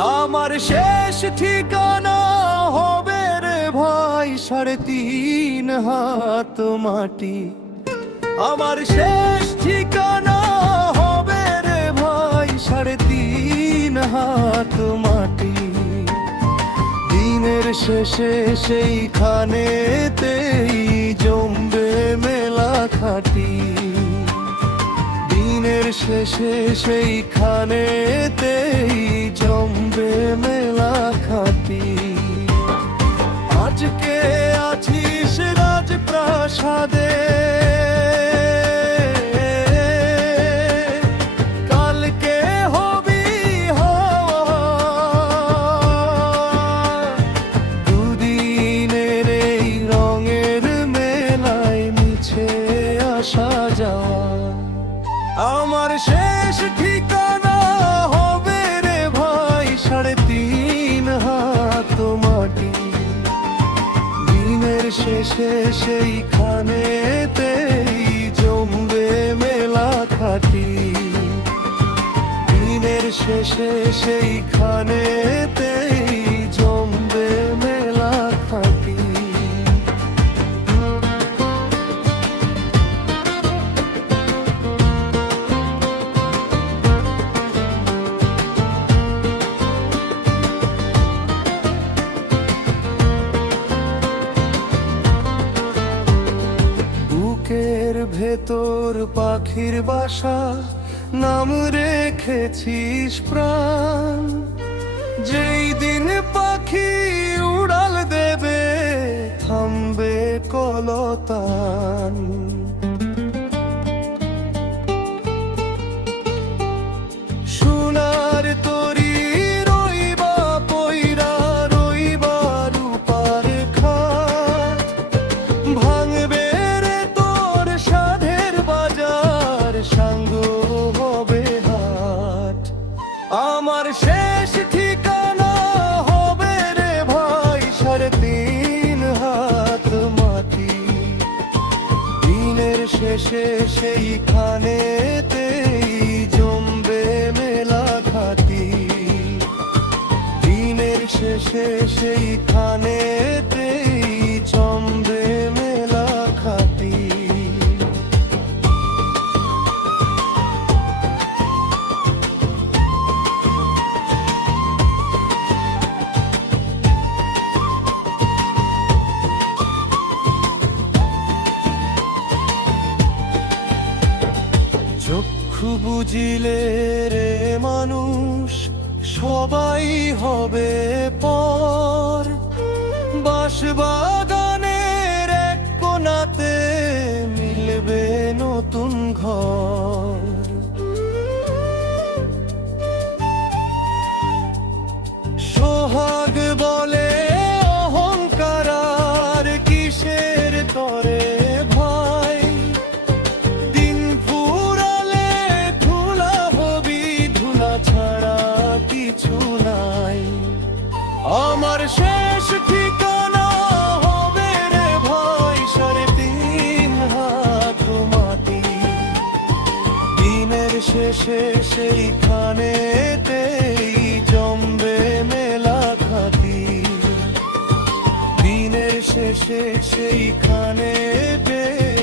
আমার শেষ ঠিকানা হবে রে ভাই 3.5 হাত মাটি। আমার শেষ ঠিকানা হবে রে ভাই 3.5 হাত মাটি। দিনের শেষে সেইখানেতেই জমবে মেলা খাটি। দিনের শেষে সেইখানেতেই জমবে মেলা খাটি। আজকে আছিস রাজপ্রাসাদে, কালকে হবি হাওয়া। দুদিনের এই রঙের মেলায় মিছে আসা যাওয়া। আমার শেষ ঠিকানা হবে রে ভাই 3.5 হাত মাটি। দিনের শেষে সেইখানেতেই জমবে মেলা খাটি। দিনের শেষে সেইখানেতেই জমবে মেলা খাটি। বুকের ভেতর পাখির বাসা, নাম রেখেছিস প্রাণ। যেই দিন পাখি উড়াল দেবে থামবে কলতান। সোনার তরি রইবা পইরা রইবা রূপার খাট। ভাঙবে রে তোর সাধের বাজার, সাঙ্গ হবে হাট। আমার শেষ ঠিকানা হবে রে ভাই 3.5 হাত মাটি। দিনের শেষে সেইখানেতেই জমবে মেলা খাটি। দিনের শেষে সেইখানেতেই জমবে মেলা খাটি। চক্ষু বুঝিলে রে মানুষ সবাই হবে পর। বাঁশবাগানের এক কোণাতে মিলবে নতুন ঘর। সোহাগ বলে অহংকার আর কিসের তরে ভাই। দিন ফুরালে ধুলা হবি, ধুলা ছাড়া কিছু নাই। আমার শেষ ঠিকানা হবে রে ভাই 3.5 হাত মাটি। দিনের শেষে সেইখানেতেই জমবে মেলা খাটি। দিনের শেষে সেইখানেতেই